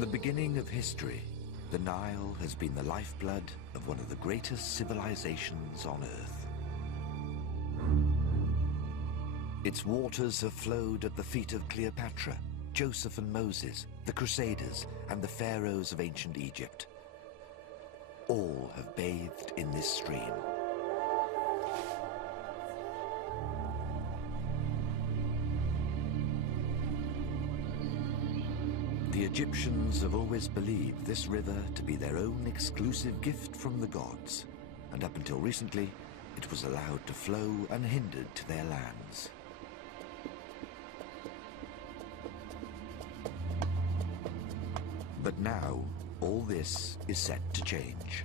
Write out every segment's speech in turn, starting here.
From the beginning of history, the Nile has been the lifeblood of one of the greatest civilizations on Earth. Its waters have flowed at the feet of Cleopatra, Joseph and Moses, the Crusaders, and the pharaohs of ancient Egypt. All have bathed in this stream. The Egyptians have always believed this river to be their own exclusive gift from the gods, and up until recently, it was allowed to flow unhindered to their lands. But now, all this is set to change.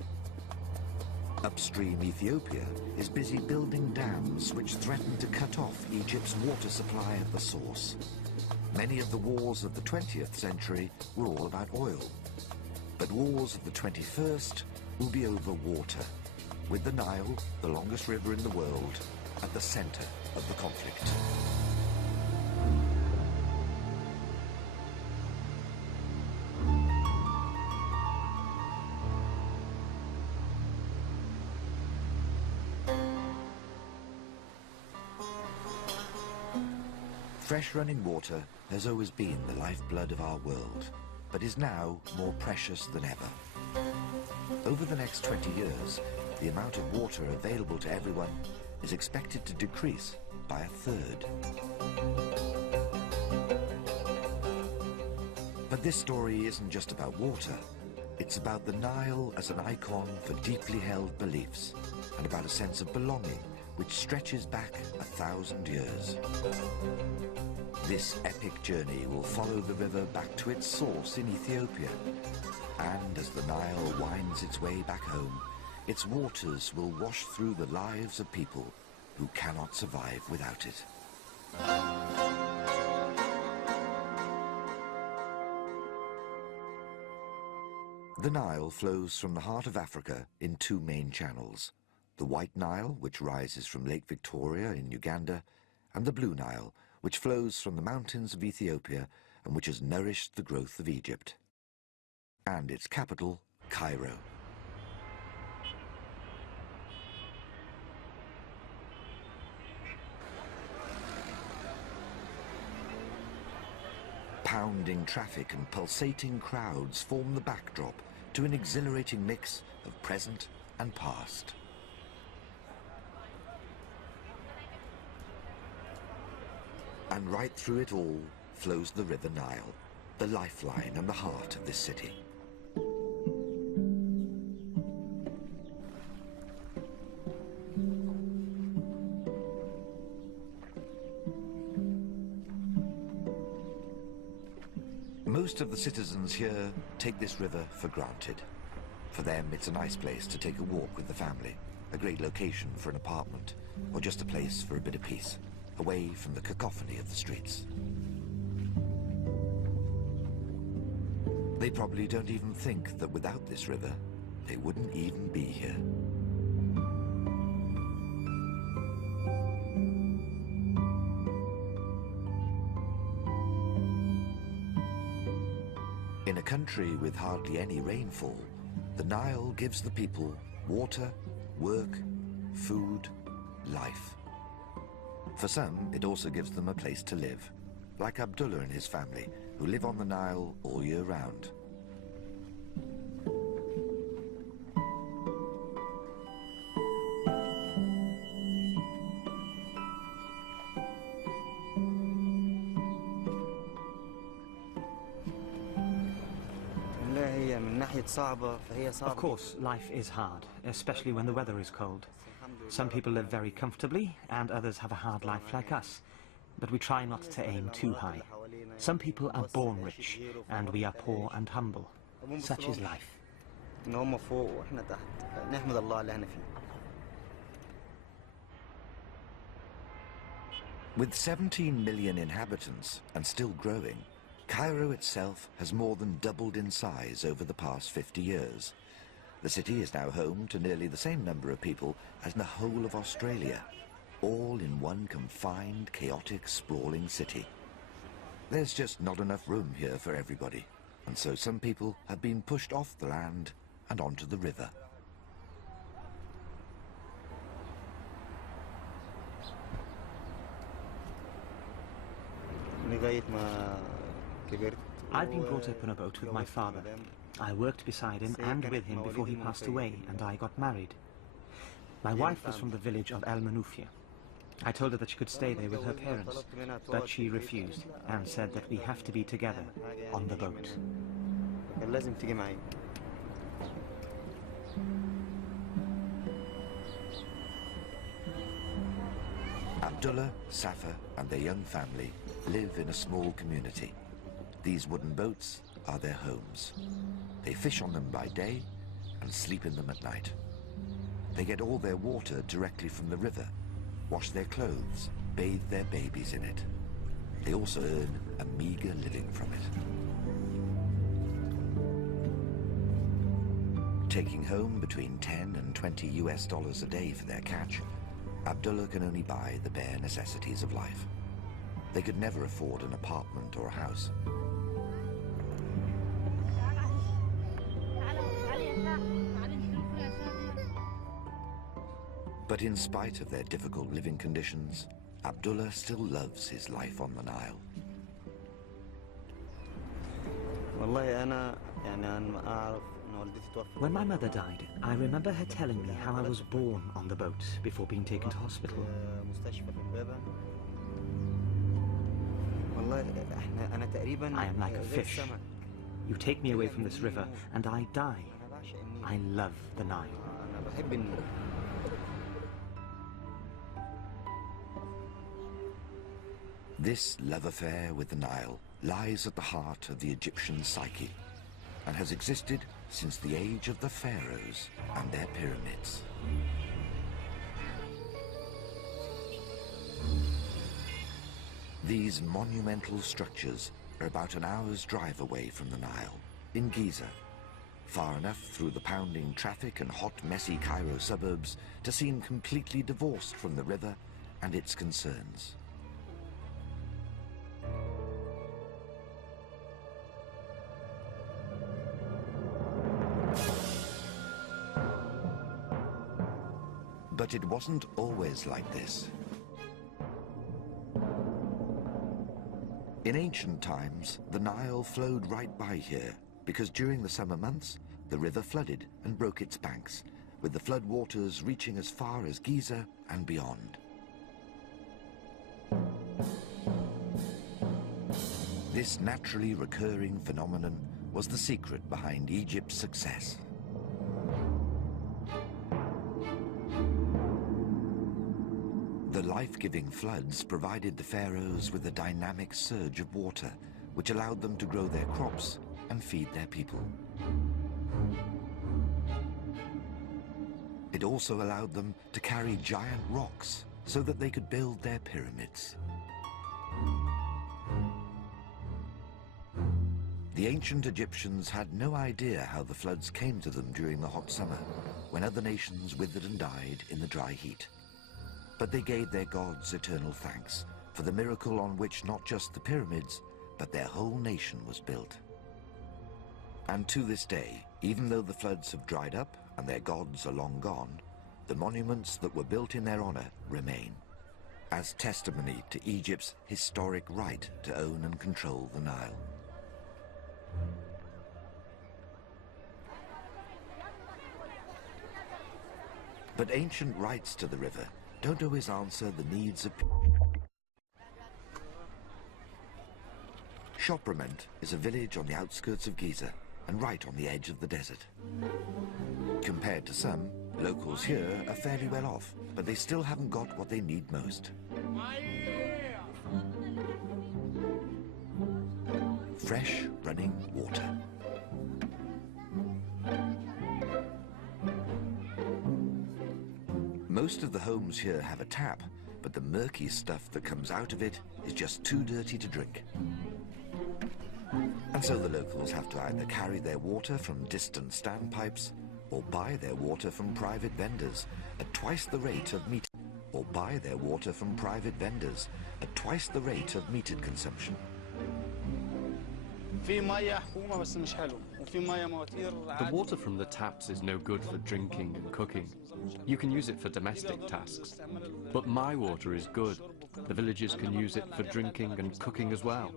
Upstream Ethiopia is busy building dams which threaten to cut off Egypt's water supply at the source. Many of the wars of the 20th century were all about oil. But wars of the 21st will be over water, with the Nile, the longest river in the world, at the center of the conflict. Fresh running water has always been the lifeblood of our world, but is now more precious than ever. Over the next 20 years, the amount of water available to everyone is expected to decrease by a third. But this story isn't just about water. It's about the Nile as an icon for deeply held beliefs, and about a sense of belonging which stretches back 1,000 years. This epic journey will follow the river back to its source in Ethiopia, and as the Nile winds its way back home, its waters will wash through the lives of people who cannot survive without it. The Nile flows from the heart of Africa in two main channels: the White Nile, which rises from Lake Victoria in Uganda, and the Blue Nile, which flows from the mountains of Ethiopia and which has nourished the growth of Egypt. And its capital, Cairo. Pounding traffic and pulsating crowds form the backdrop to an exhilarating mix of present and past. And right through it all flows the River Nile, the lifeline and the heart of this city. Most of the citizens here take this river for granted. For them, it's a nice place to take a walk with the family, a great location for an apartment, or just a place for a bit of peace, away from the cacophony of the streets. They probably don't even think that without this river, they wouldn't even be here. In a country with hardly any rainfall, the Nile gives the people water, work, food, life. For some, it also gives them a place to live, like Abdullah and his family, who live on the Nile all year round. Of course, life is hard, especially when the weather is cold. Some people live very comfortably, and others have a hard life like us. But we try not to aim too high. Some people are born rich, and we are poor and humble. Such is life. With 17 million inhabitants, and still growing, Cairo itself has more than doubled in size over the past 50 years. The city is now home to nearly the same number of people as the whole of Australia, all in one confined, chaotic, sprawling city. There's just not enough room here for everybody, and so some people have been pushed off the land and onto the river. I've been brought up on a boat with my father. I worked beside him and with him before he passed away, and I got married. My wife was from the village of El Manufia. I told her that she could stay there with her parents, but she refused and said that we have to be together on the boat. Abdullah, Safa and their young family live in a small community. These wooden boats are their homes. They fish on them by day and sleep in them at night. They get all their water directly from the river, wash their clothes, bathe their babies in it. They also earn a meager living from it. Taking home between 10 and 20 US dollars a day for their catch, Abdullah can only buy the bare necessities of life. They could never afford an apartment or a house. But in spite of their difficult living conditions, Abdullah still loves his life on the Nile. When my mother died, I remember her telling me how I was born on the boat before being taken to hospital. I am like a fish. You take me away from this river and I die. I love the Nile. This love affair with the Nile lies at the heart of the Egyptian psyche and has existed since the age of the pharaohs and their pyramids. These monumental structures are about an hour's drive away from the Nile, in Giza, far enough through the pounding traffic and hot, messy Cairo suburbs to seem completely divorced from the river and its concerns. But it wasn't always like this. In ancient times, the Nile flowed right by here because during the summer months, the river flooded and broke its banks, with the flood waters reaching as far as Giza and beyond. This naturally recurring phenomenon was the secret behind Egypt's success. The life-giving floods provided the pharaohs with a dynamic surge of water, which allowed them to grow their crops and feed their people. It also allowed them to carry giant rocks so that they could build their pyramids. The ancient Egyptians had no idea how the floods came to them during the hot summer, when other nations withered and died in the dry heat. But they gave their gods eternal thanks for the miracle on which not just the pyramids, but their whole nation was built. And to this day, even though the floods have dried up and their gods are long gone, the monuments that were built in their honor remain, as testimony to Egypt's historic right to own and control the Nile. But ancient rights to the river don't always answer the needs of people. Shoprament is a village on the outskirts of Giza and right on the edge of the desert. Compared to some, locals here are fairly well off, but they still haven't got what they need most. Fresh running water. Most of the homes here have a tap, but the murky stuff that comes out of it is just too dirty to drink. And so the locals have to either carry their water from distant standpipes or buy their water from private vendors at twice the rate of metered consumption. The water from the taps is no good for drinking and cooking. You can use it for domestic tasks. But my water is good. The villagers can use it for drinking and cooking as well.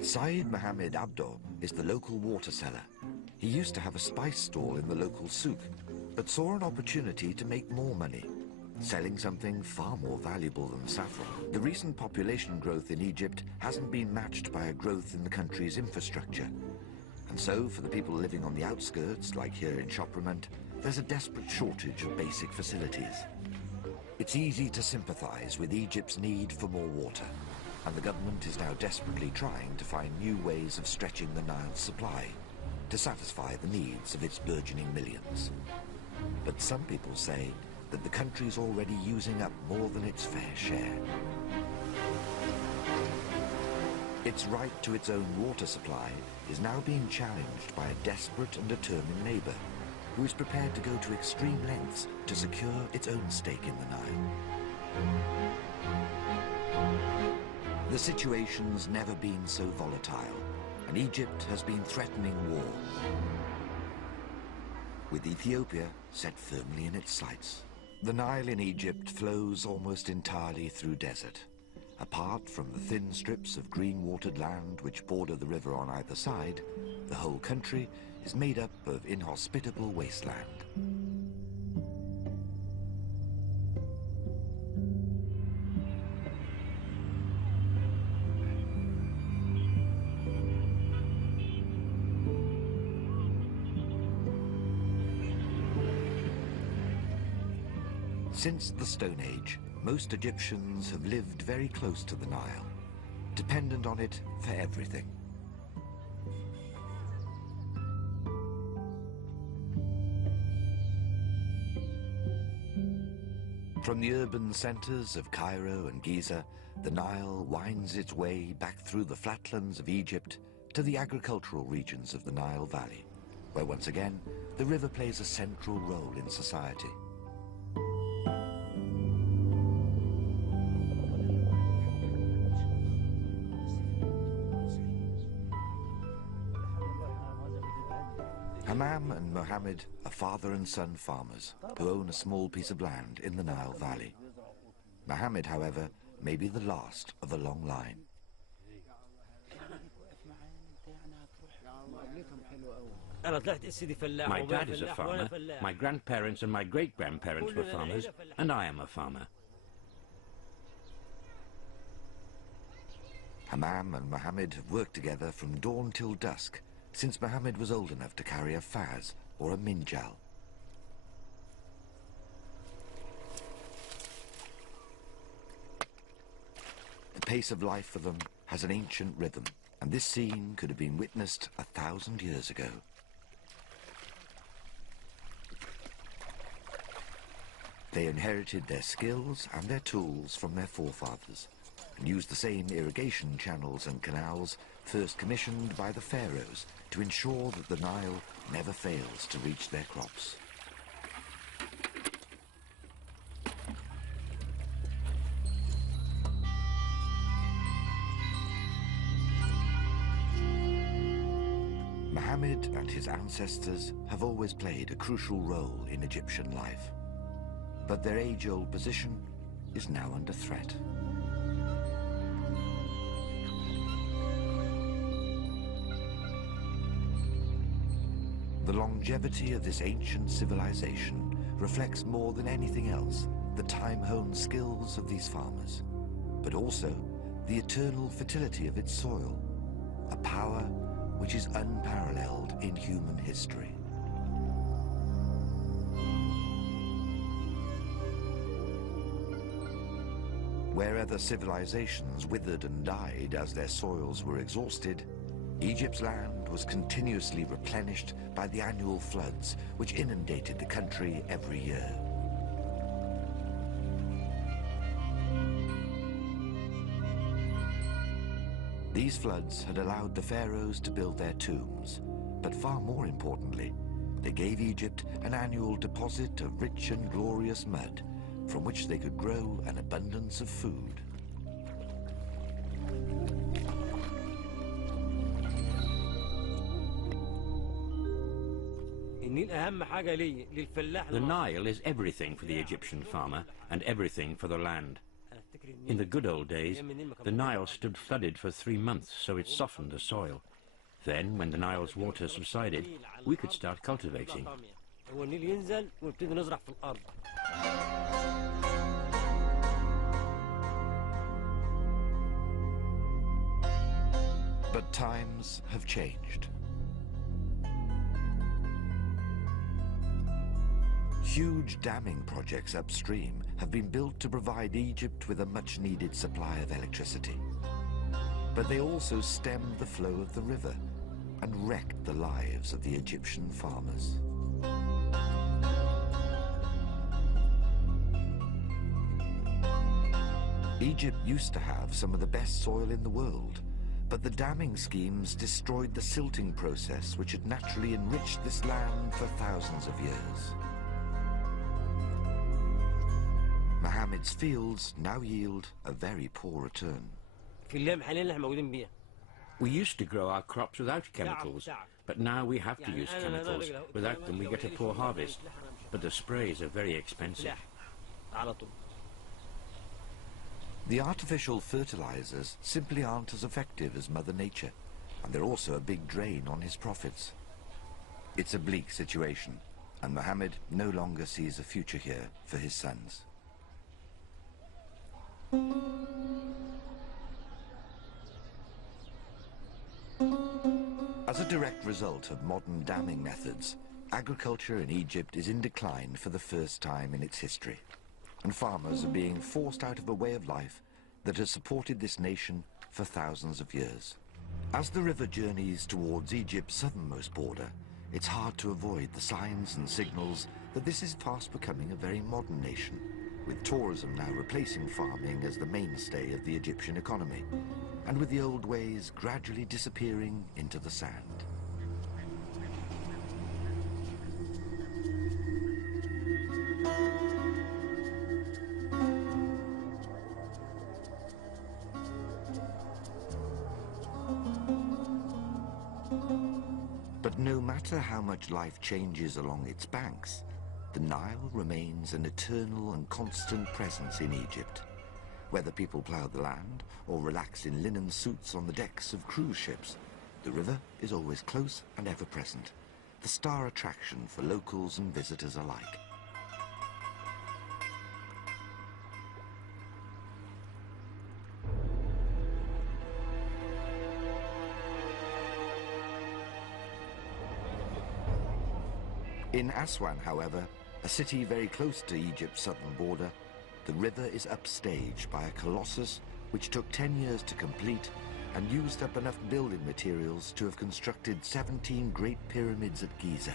Saeed Mohammed Abdo is the local water seller. He used to have a spice stall in the local souk, but saw an opportunity to make more money, selling something far more valuable than saffron. The recent population growth in Egypt hasn't been matched by a growth in the country's infrastructure. And so, for the people living on the outskirts, like here in Shopramant, there's a desperate shortage of basic facilities. It's easy to sympathize with Egypt's need for more water, and the government is now desperately trying to find new ways of stretching the Nile's supply to satisfy the needs of its burgeoning millions. But some people say that the country's already using up more than its fair share. Its right to its own water supply is now being challenged by a desperate and determined neighbor who is prepared to go to extreme lengths to secure its own stake in the Nile. The situation's never been so volatile, and Egypt has been threatening war, with Ethiopia set firmly in its sights. The Nile in Egypt flows almost entirely through desert. Apart from the thin strips of green-watered land which border the river on either side, the whole country is made up of inhospitable wasteland. Since the Stone Age, most Egyptians have lived very close to the Nile, dependent on it for everything. From the urban centers of Cairo and Giza, the Nile winds its way back through the flatlands of Egypt to the agricultural regions of the Nile Valley, where once again, the river plays a central role in society. Hammam and Mohammed are father and son farmers who own a small piece of land in the Nile Valley. Mohammed, however, may be the last of a long line. My dad is a farmer, my grandparents and my great-grandparents were farmers, and I am a farmer. Hammam and Mohammed have worked together from dawn till dusk, since Mohammed was old enough to carry a faz, or a minjal. The pace of life for them has an ancient rhythm, and this scene could have been witnessed 1,000 years ago. They inherited their skills and their tools from their forefathers, and used the same irrigation channels and canals first commissioned by the pharaohs to ensure that the Nile never fails to reach their crops. Mohammed and his ancestors have always played a crucial role in Egyptian life, but their age-old position is now under threat. The longevity of this ancient civilization reflects more than anything else the time-honed skills of these farmers, but also the eternal fertility of its soil, a power which is unparalleled in human history. Where other civilizations withered and died as their soils were exhausted, Egypt's land was continuously replenished by the annual floods which inundated the country every year. These floods had allowed the pharaohs to build their tombs, but far more importantly, they gave Egypt an annual deposit of rich and glorious mud, from which they could grow an abundance of food. The Nile is everything for the Egyptian farmer and everything for the land. In the good old days, the Nile stood flooded for 3 months, so it softened the soil. Then, when the Nile's water subsided, we could start cultivating. But times have changed. Huge damming projects upstream have been built to provide Egypt with a much-needed supply of electricity. But they also stemmed the flow of the river and wrecked the lives of the Egyptian farmers. Egypt used to have some of the best soil in the world, but the damming schemes destroyed the silting process which had naturally enriched this land for thousands of years. Mohammed's fields now yield a very poor return. We used to grow our crops without chemicals, but now we have to use chemicals. Without them we get a poor harvest, but the sprays are very expensive. The artificial fertilizers simply aren't as effective as Mother Nature, and they're also a big drain on his profits. It's a bleak situation, and Mohammed no longer sees a future here for his sons. As a direct result of modern damming methods, agriculture in Egypt is in decline for the first time in its history, and farmers are being forced out of a way of life that has supported this nation for thousands of years. As the river journeys towards Egypt's southernmost border, it's hard to avoid the signs and signals that this is fast becoming a very modern nation, with tourism now replacing farming as the mainstay of the Egyptian economy, and with the old ways gradually disappearing into the sand. But no matter how much life changes along its banks, the Nile remains an eternal and constant presence in Egypt. Whether people plough the land or relax in linen suits on the decks of cruise ships, the river is always close and ever present, the star attraction for locals and visitors alike. In Aswan, however, a city very close to Egypt's southern border, the river is upstaged by a colossus which took 10 years to complete and used up enough building materials to have constructed 17 great pyramids at Giza.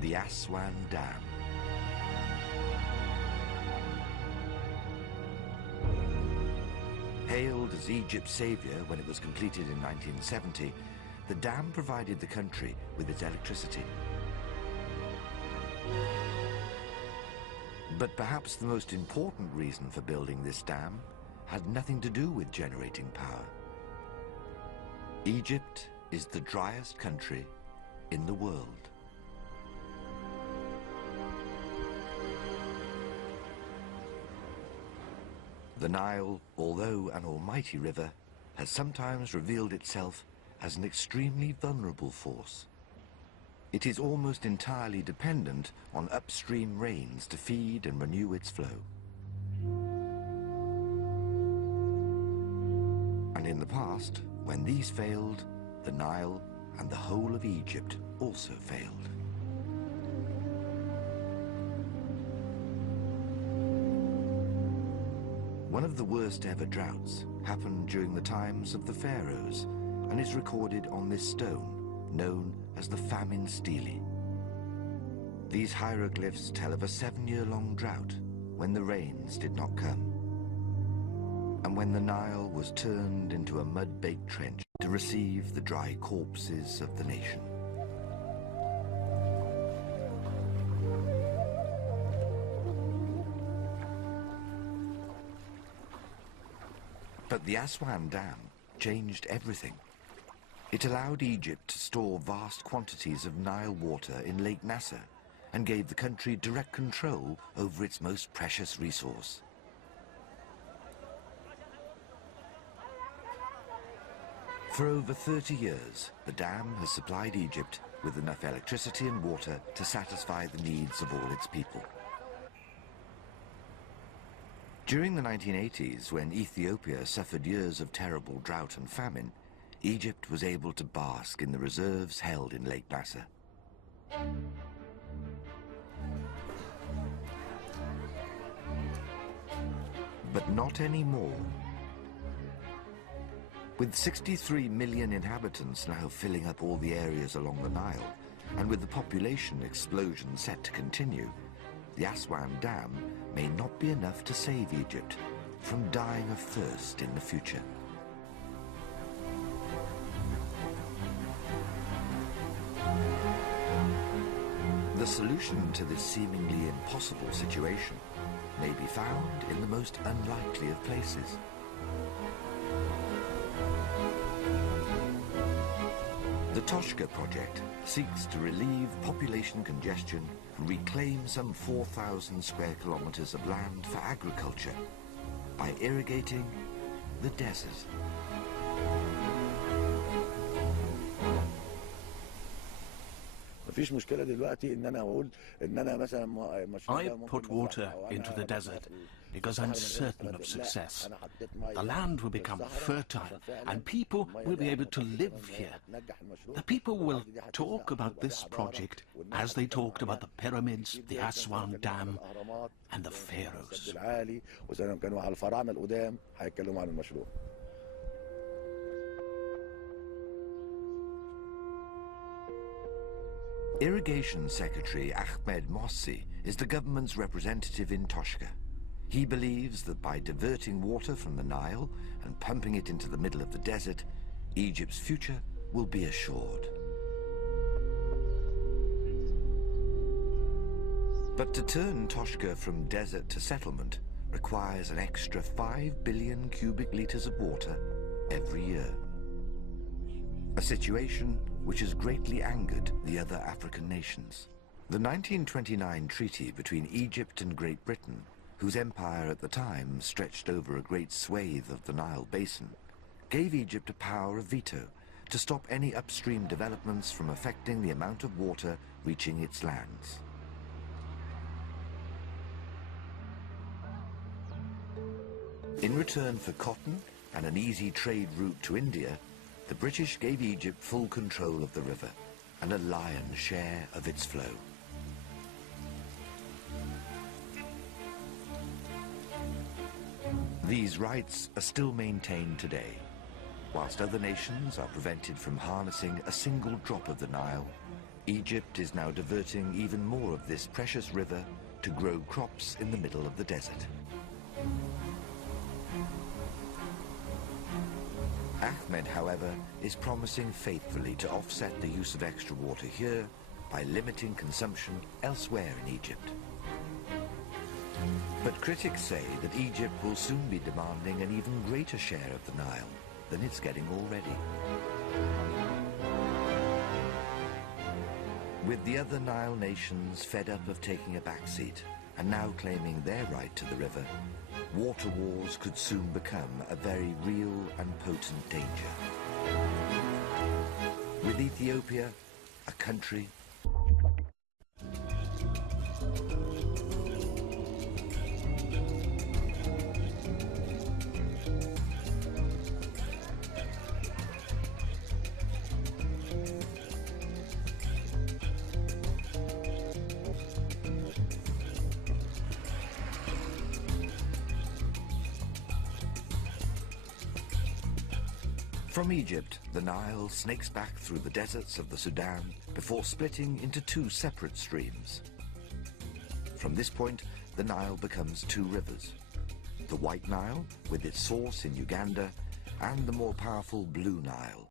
The Aswan Dam. Hailed as Egypt's savior when it was completed in 1970, the dam provided the country with its electricity. But perhaps the most important reason for building this dam had nothing to do with generating power. Egypt is the driest country in the world. The Nile, although an almighty river, has sometimes revealed itself as an extremely vulnerable force. It is almost entirely dependent on upstream rains to feed and renew its flow. And in the past, when these failed, the Nile and the whole of Egypt also failed. One of the worst ever droughts happened during the times of the pharaohs and is recorded on this stone, known as the famine stele. These hieroglyphs tell of a 7-year-long drought when the rains did not come, and when the Nile was turned into a mud-baked trench to receive the dry corpses of the nation. But the Aswan Dam changed everything. It allowed Egypt to store vast quantities of Nile water in Lake Nasser and gave the country direct control over its most precious resource. For over 30 years, the dam has supplied Egypt with enough electricity and water to satisfy the needs of all its people. During the 1980s, when Ethiopia suffered years of terrible drought and famine, Egypt was able to bask in the reserves held in Lake Nasser. But not anymore. With 63 million inhabitants now filling up all the areas along the Nile, and with the population explosion set to continue, the Aswan Dam may not be enough to save Egypt from dying of thirst in the future. The solution to this seemingly impossible situation may be found in the most unlikely of places. The Toshka project seeks to relieve population congestion and reclaim some 4,000 square kilometers of land for agriculture by irrigating the desert. I put water into the desert because I'm certain of success. The land will become fertile and people will be able to live here. The people will talk about this project as they talked about the pyramids, the Aswan Dam, and the pharaohs. Irrigation Secretary Ahmed Mossi is the government's representative in Toshka. He believes that by diverting water from the Nile and pumping it into the middle of the desert, Egypt's future will be assured. But to turn Toshka from desert to settlement requires an extra 5 billion cubic liters of water every year. A situation which has greatly angered the other African nations. The 1929 treaty between Egypt and Great Britain, whose empire at the time stretched over a great swathe of the Nile basin, gave Egypt a power of veto to stop any upstream developments from affecting the amount of water reaching its lands. In return for cotton and an easy trade route to India, the British gave Egypt full control of the river and a lion's share of its flow. These rights are still maintained today. Whilst other nations are prevented from harnessing a single drop of the Nile, Egypt is now diverting even more of this precious river to grow crops in the middle of the desert. Ahmed, however, is promising faithfully to offset the use of extra water here by limiting consumption elsewhere in Egypt. But critics say that Egypt will soon be demanding an even greater share of the Nile than it's getting already. With the other Nile nations fed up of taking a backseat and now claiming their right to the river, water wars could soon become a very real and potent danger. With Ethiopia, a country From Egypt, the Nile snakes back through the deserts of the Sudan before splitting into two separate streams. From this point, the Nile becomes two rivers: the White Nile, with its source in Uganda, and the more powerful Blue Nile,